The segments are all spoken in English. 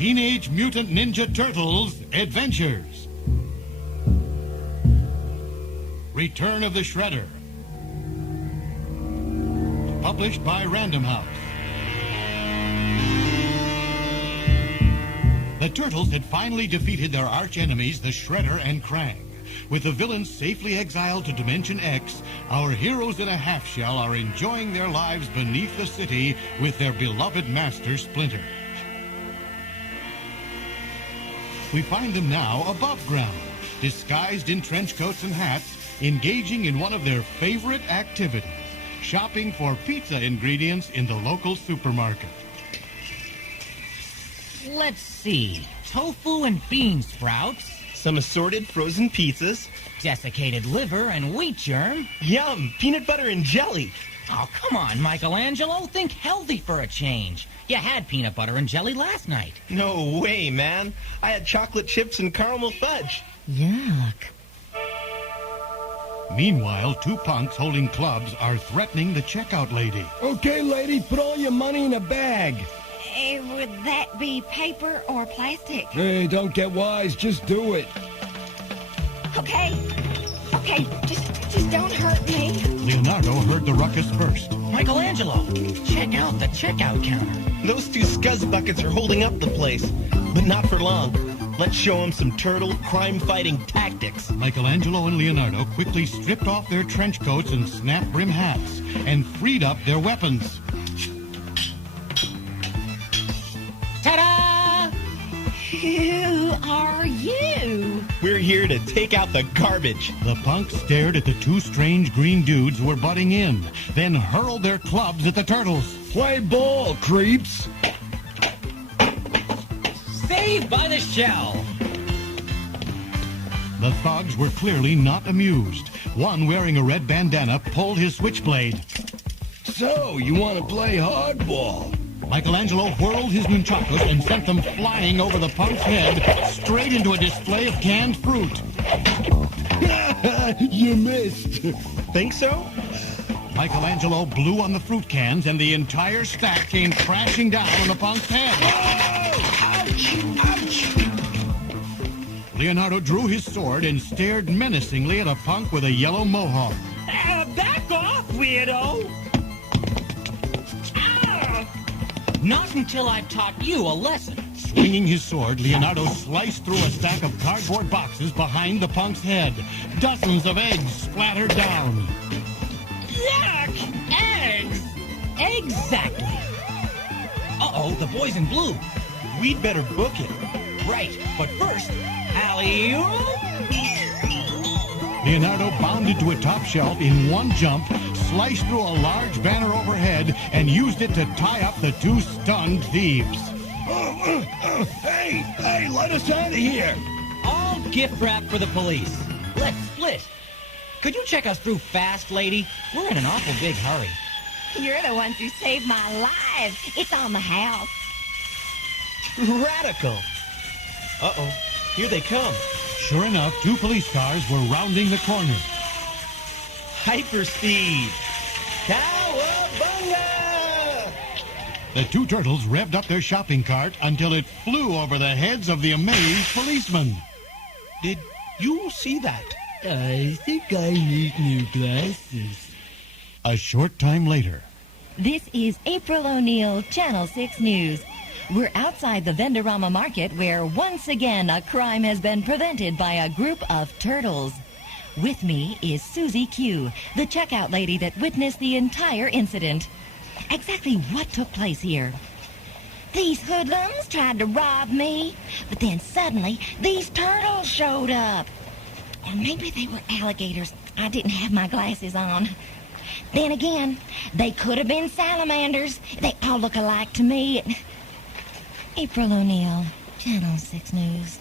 Teenage Mutant Ninja Turtles Adventures. Return of the Shredder. Published by Random House. The Turtles had finally defeated their arch-enemies, the Shredder and Krang. With the villains safely exiled to Dimension X, our heroes in a half-shell are enjoying their lives beneath the city with their beloved master, Splinter. We find them now above ground, disguised in trench coats and hats, engaging in one of their favorite activities, shopping for pizza ingredients in the local supermarket. Let's see. Tofu and bean sprouts. Some assorted frozen pizzas. Desiccated liver and wheat germ. Yum! Peanut butter and jelly. Oh, come on, Michelangelo. Think healthy for a change. You had peanut butter and jelly last night. No way, man. I had chocolate chips and caramel fudge. Yuck. Meanwhile, two punks holding clubs are threatening the checkout lady. Okay, lady, put all your money in a bag. Would that be paper or plastic? Hey, don't get wise, just do it. Okay, just don't hurt me. Leonardo heard the ruckus first. Michelangelo, check out the checkout counter. Those two scuzz buckets are holding up the place, but not for long. Let's show them some turtle crime-fighting tactics. Michelangelo and Leonardo quickly stripped off their trench coats and snap-brim hats and freed up their weapons. Ta-da! Who are you? We're here to take out the garbage. The punks stared at the two strange green dudes who were butting in, then hurled their clubs at the turtles. Play ball, creeps. Saved by the shell. The thugs were clearly not amused. One wearing a red bandana pulled his switchblade. So, you want to play hardball? Michelangelo whirled his nunchakus and sent them flying over the punk's head, straight into a display of canned fruit. You missed. Think so? Michelangelo blew on the fruit cans, and the entire stack came crashing down on the punk's head. Oh! Ouch! Ouch! Leonardo drew his sword and stared menacingly at a punk with a yellow mohawk. Back off, weirdo! Not until I've taught you a lesson. Swinging his sword, Leonardo sliced through a stack of cardboard boxes behind the punk's head. Dozens of eggs splattered down. Yuck! Eggs! Exactly. Uh-oh, the boys in blue. We'd better book it. Right, but first, alley-oop! Leonardo bounded to a top shelf in one jump, sliced through a large banner overhead, and used it to tie up the two stunned thieves. Hey, let us out of here. All gift wrap for the police. Let's split. Could you check us through fast, lady? We're in an awful big hurry. You're the ones who saved my life. It's on the house. Radical. Uh-oh, here they come. Sure enough, two police cars were rounding the corner. Hyperspeed. Cowabunga! The two turtles revved up their shopping cart until it flew over the heads of the amazed policemen. Did you see that? I think I need new glasses. A short time later. This is April O'Neil, Channel 6 News. We're outside the Vendorama Market where once again a crime has been prevented by a group of turtles. With me is Susie Q, the checkout lady that witnessed the entire incident. Exactly what took place here? These hoodlums tried to rob me, but then suddenly these turtles showed up. Or maybe they were alligators. I didn't have my glasses on. Then again, they could have been salamanders. They all look alike to me. April O'Neil, Channel 6 News.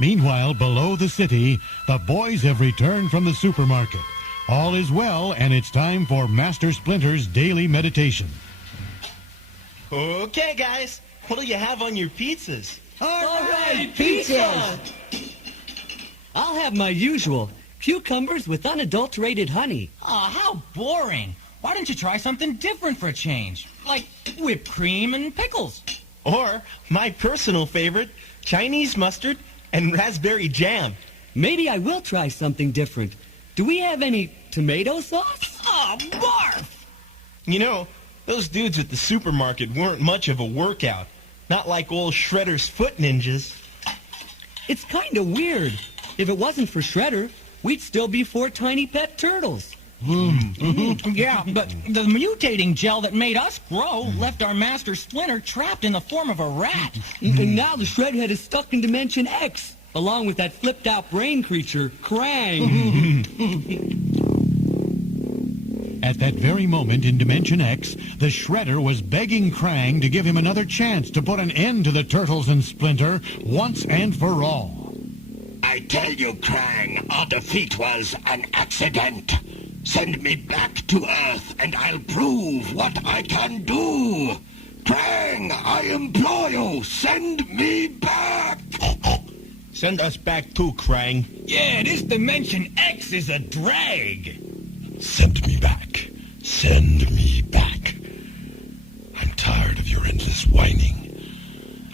Meanwhile, below the city, the boys have returned from the supermarket. All is well, and it's time for Master Splinter's daily meditation. Okay, guys, what'll you have on your pizzas? All right, pizza! I'll have my usual, cucumbers with unadulterated honey. Oh, how boring. Why don't you try something different for a change? Like whipped cream and pickles. Or my personal favorite, Chinese mustard and raspberry jam. Maybe I will try something different. Do we have any tomato sauce? Oh, barf! You know, those dudes at the supermarket weren't much of a workout. Not like old Shredder's foot ninjas. It's kind of weird. If it wasn't for Shredder, we'd still be 4 tiny pet turtles. Yeah, but the mutating gel that made us grow left our master Splinter trapped in the form of a rat. And now the Shredhead is stuck in Dimension X, along with that flipped-out brain creature, Krang. At that very moment in Dimension X, the Shredder was begging Krang to give him another chance to put an end to the Turtles and Splinter once and for all. I tell you, Krang, our defeat was an accident. Send me back to Earth, and I'll prove what I can do. Krang, I implore you, send me back. Send us back too, Krang. Yeah, this Dimension X is a drag. Send me back. Send me back. I'm tired of your endless whining.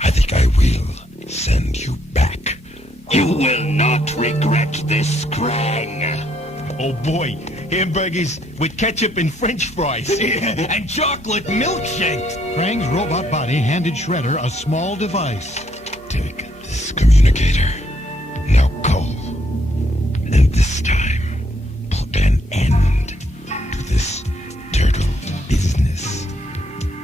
I think I will send you back. You will not regret this, Krang. Oh boy, hamburgers with ketchup and French fries. And chocolate milkshakes. Krang's robot body handed Shredder a small device. Take this communicator. Now call. And this time, put an end to this turtle business.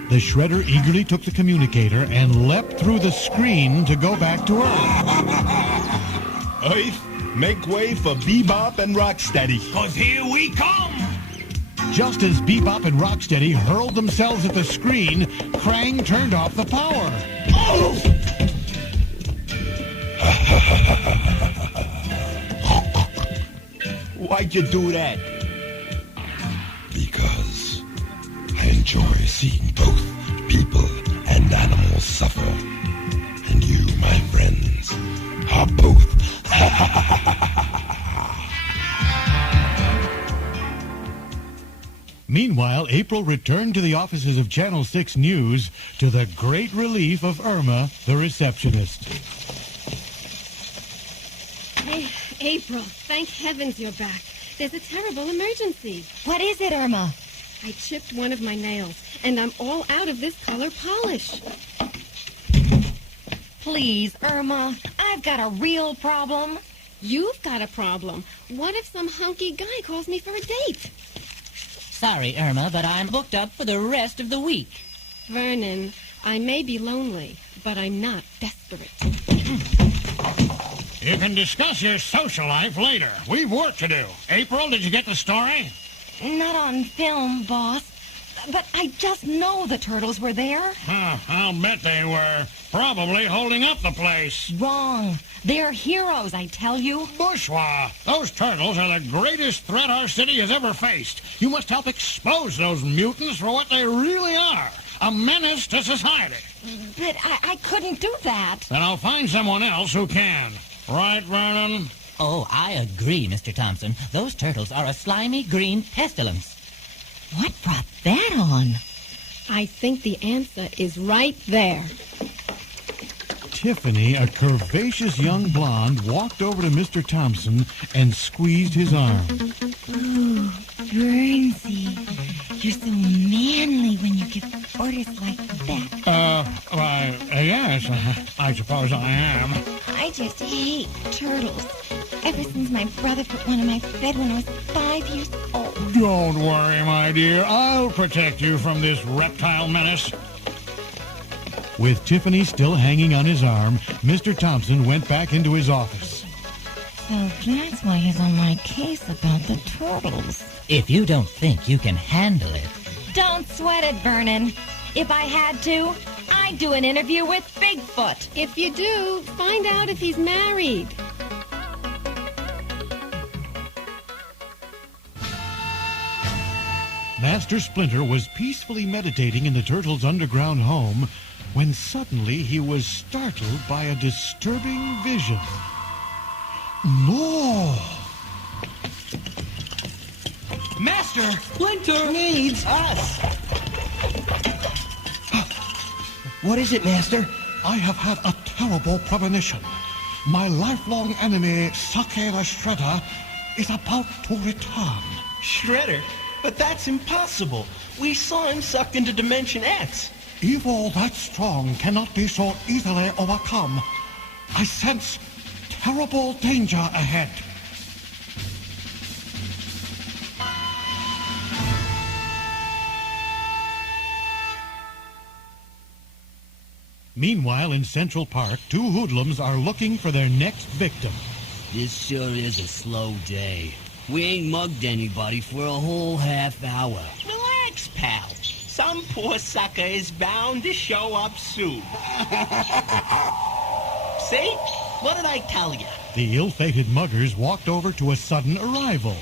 The Shredder eagerly took the communicator and leapt through the screen to go back to Earth. Earth, make way for Bebop and Rocksteady. 'Cause here we come. Just as Bebop and Rocksteady hurled themselves at the screen, Krang turned off the power. Why'd you do that? Because I enjoy seeing both people and animals suffer. And you, my friends, are both. Meanwhile, April returned to the offices of Channel 6 News to the great relief of Irma, the receptionist. Hey, April, thank heavens you're back. There's a terrible emergency. What is it, Irma? I chipped one of my nails, and I'm all out of this color polish. Please, Irma, I've got a real problem. You've got a problem. What if some hunky guy calls me for a date? Sorry, Irma, but I'm booked up for the rest of the week. Vernon, I may be lonely, but I'm not desperate. You can discuss your social life later. We've work to do. April, did you get the story? Not on film, boss. But I just know the turtles were there. I'll bet they were. Probably holding up the place. Wrong. They're heroes, I tell you. Bourgeois, those turtles are the greatest threat our city has ever faced. You must help expose those mutants for what they really are. A menace to society. But I couldn't do that. Then I'll find someone else who can. Right, Vernon? Oh, I agree, Mr. Thompson. Those turtles are a slimy green pestilence. What brought that on? I think the answer is right there. Tiffany, a curvaceous young blonde, walked over to Mr. Thompson and squeezed his arm. Ooh, Bernsey, you're so manly when you give orders like that. Yes, I suppose I am. I just hate turtles. Ever since my brother put one in my bed when I was 5 years old. Don't worry, my dear. I'll protect you from this reptile menace. With Tiffany still hanging on his arm, Mr. Thompson went back into his office. So that's why he's on my case about the turtles. If you don't think you can handle it... Don't sweat it, Vernon. If I had to, I'd do an interview with Bigfoot. If you do, find out if he's married. Master Splinter was peacefully meditating in the turtles' underground home when suddenly he was startled by a disturbing vision. No! Master Splinter! needs us. What is it, Master? I have had a terrible premonition. My lifelong enemy, Sake the Shredder, is about to return. Shredder? But that's impossible. We saw him sucked into Dimension X. Evil that strong cannot be so easily overcome. I sense terrible danger ahead. Meanwhile, in Central Park, two hoodlums are looking for their next victim. This sure is a slow day. We ain't mugged anybody for a whole half hour. Relax, pal. Some poor sucker is bound to show up soon. See? What did I tell you? The ill-fated muggers walked over to a sudden arrival.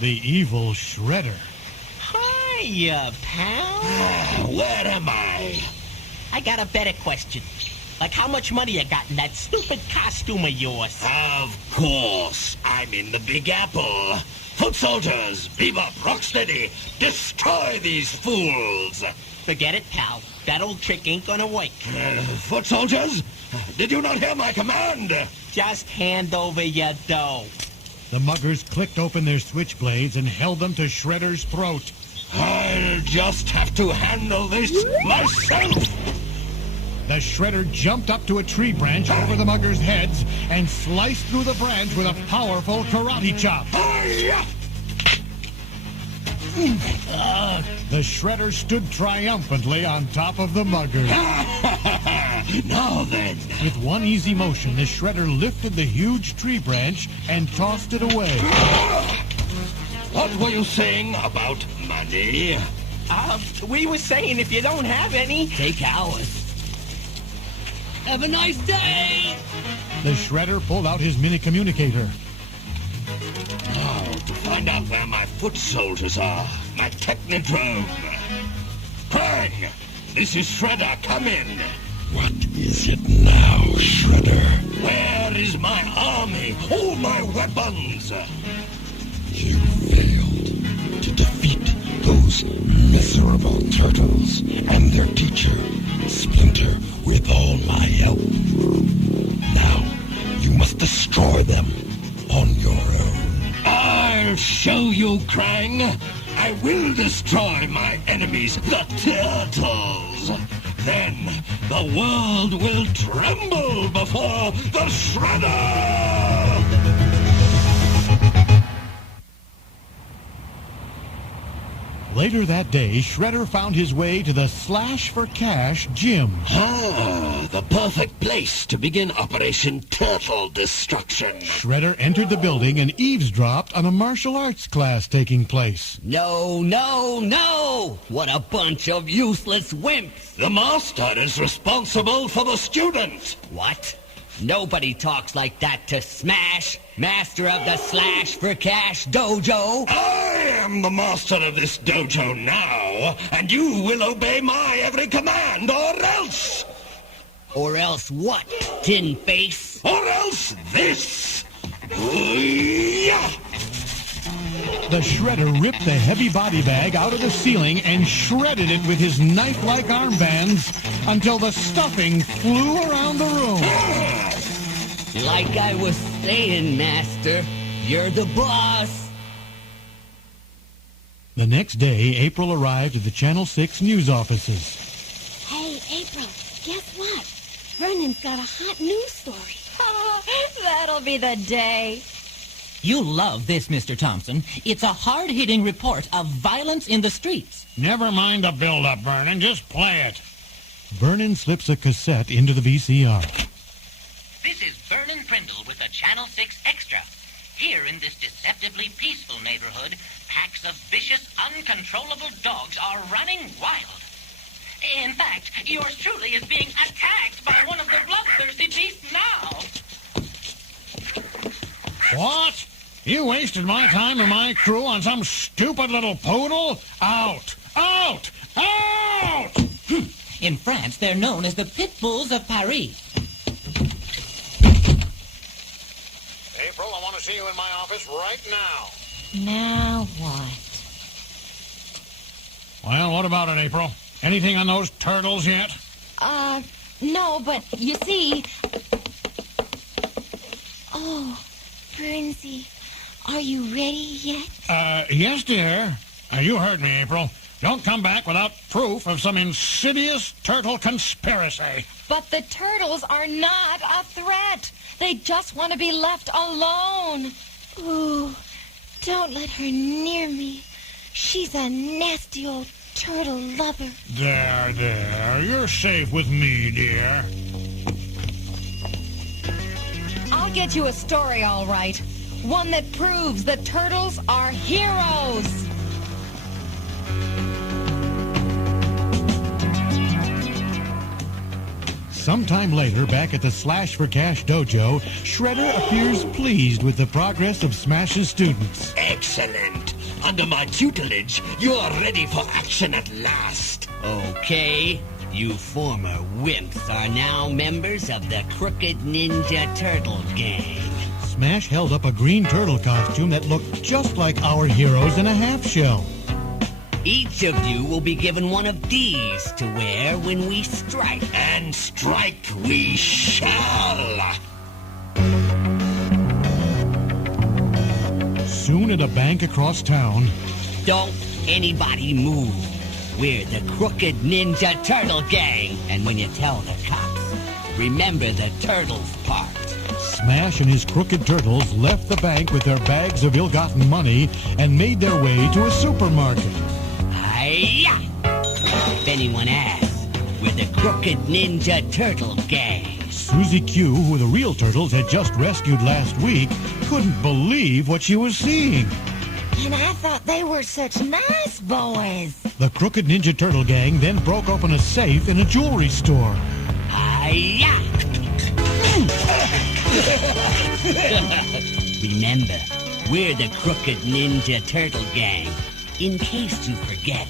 The evil Shredder. Hiya, pal. Where am I? I got a better question. Like, how much money you got in that stupid costume of yours? Of course, I'm in the Big Apple. Foot soldiers, beam up, rock steady. Destroy these fools. Forget it, pal. That old trick ain't gonna work. Foot soldiers, did you not hear my command? Just hand over your dough. The muggers clicked open their switchblades and held them to Shredder's throat. I'll just have to handle this myself. The Shredder jumped up to a tree branch over the muggers' heads and sliced through the branch with a powerful karate chop. The Shredder stood triumphantly on top of the muggers. Now then. With one easy motion, the Shredder lifted the huge tree branch and tossed it away. What were you saying about money? We were saying if you don't have any... Take ours. Have a nice day! The Shredder pulled out his mini-communicator. Now, to find out where my foot soldiers are, my Technodrome. Krang, this is Shredder, come in. What is it now, Shredder? Where is my army, all my weapons? You failed to defeat those miserable turtles and their teacher, Splinter, with all my help. Now, you must destroy them on your own. I'll show you, Krang. I will destroy my enemies, the turtles. Then the world will tremble before the Shredder! Later that day, Shredder found his way to the Slash for Cash gym. The perfect place to begin Operation Turtle Destruction. Shredder entered the building and eavesdropped on a martial arts class taking place. No, no, no! What a bunch of useless wimps! The master is responsible for the student. What? Nobody talks like that to Smash, master of the Slash for Cash dojo. I am the master of this dojo now, and you will obey my every command, or else. Or else what, Tin Face? Or else this. Yeah. The Shredder ripped the heavy body bag out of the ceiling and shredded it with his knife-like armbands until the stuffing flew around the room. Like I was saying, Master, you're the boss. The next day, April arrived at the Channel 6 news offices. Hey, April, guess what? Vernon's got a hot news story. That'll be the day. You'll love this, Mr. Thompson. It's a hard-hitting report of violence in the streets. Never mind the build-up, Vernon. Just play it. Vernon slips a cassette into the VCR. This is Vernon Prindle with a Channel 6 Extra. Here in this deceptively peaceful neighborhood, packs of vicious, uncontrollable dogs are running wild. In fact, yours truly is being attacked by one of the bloodthirsty beasts now. What? You wasted my time and my crew on some stupid little poodle? Out! Out! Out! In France, they're known as the pit bulls of Paris. April, I want to see you in my office right now. Now what? Well, what about it, April? Anything on those turtles yet? No, but you see... Oh, Bernsey, are you ready yet? Yes, dear. You heard me, April. Don't come back without proof of some insidious turtle conspiracy. But the turtles are not a threat. They just want to be left alone. Ooh, don't let her near me. She's a nasty old turtle lover. There. You're safe with me, dear. I'll get you a story, all right. One that proves the turtles are heroes. Sometime later, back at the Slash for Cash dojo, Shredder appears pleased with the progress of Smash's students. Excellent. Under my tutelage, you are ready for action at last. Okay. You former wimps are now members of the Crooked Ninja Turtle Gang. Smash held up a green turtle costume that looked just like our heroes in a half shell. Each of you will be given one of these to wear when we strike. And strike we shall. Soon at a bank across town... Don't anybody move. We're the Crooked Ninja Turtle Gang. And when you tell the cops, remember the turtles part. Smash and his crooked turtles left the bank with their bags of ill-gotten money and made their way to a supermarket. Hi-ya! If anyone asks, we're the Crooked Ninja Turtle Gang. Susie Q, who the real turtles had just rescued last week, couldn't believe what she was seeing. And I thought they were such nice boys. The Crooked Ninja Turtle Gang then broke open a safe in a jewelry store. Hi-ya! Remember, we're the Crooked Ninja Turtle Gang. In case you forget,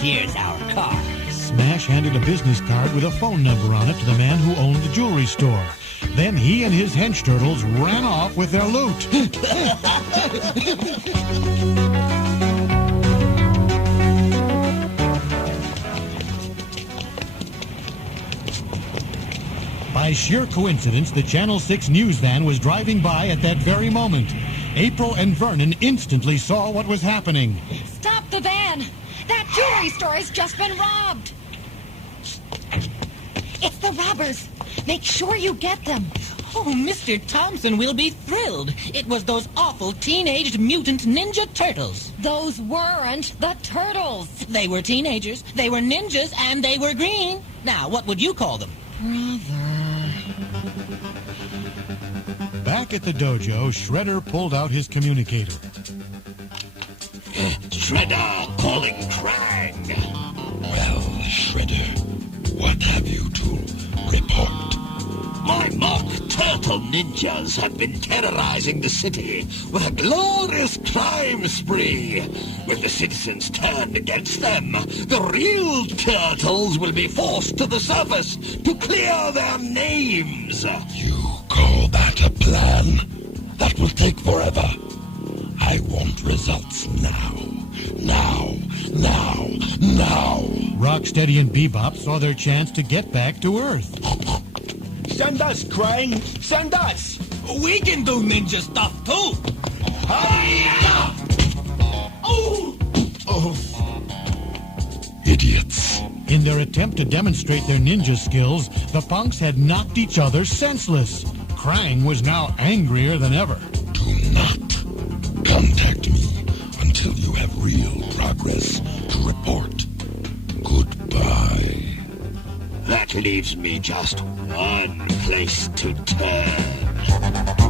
here's our card. Smash handed a business card with a phone number on it to the man who owned the jewelry store. Then he and his hench turtles ran off with their loot. By sheer coincidence, the Channel 6 news van was driving by at that very moment. April and Vernon instantly saw what was happening. Stop the van! That jewelry store has just been robbed! It's the robbers! Make sure you get them! Oh, Mr. Thompson will be thrilled. It was those awful teenaged mutant ninja turtles. Those weren't the turtles! They were teenagers, they were ninjas, and they were green. Now, what would you call them? Brother... Back at the dojo, Shredder pulled out his communicator. Shredder calling Krang. Well, Shredder, what have you to report? My mock turtle ninjas have been terrorizing the city with a glorious crime spree. When the citizens turned against them, the real turtles will be forced to the surface to clear their names. You call that a plan? That will take forever. I want results now. Now. Rocksteady and Bebop saw their chance to get back to Earth. Send us, Krang! Send us! We can do ninja stuff, too! Idiots. In their attempt to demonstrate their ninja skills, the punks had knocked each other senseless. Krang was now angrier than ever. Do not contact me until you have real progress to report. Goodbye. That leaves me just one place to turn.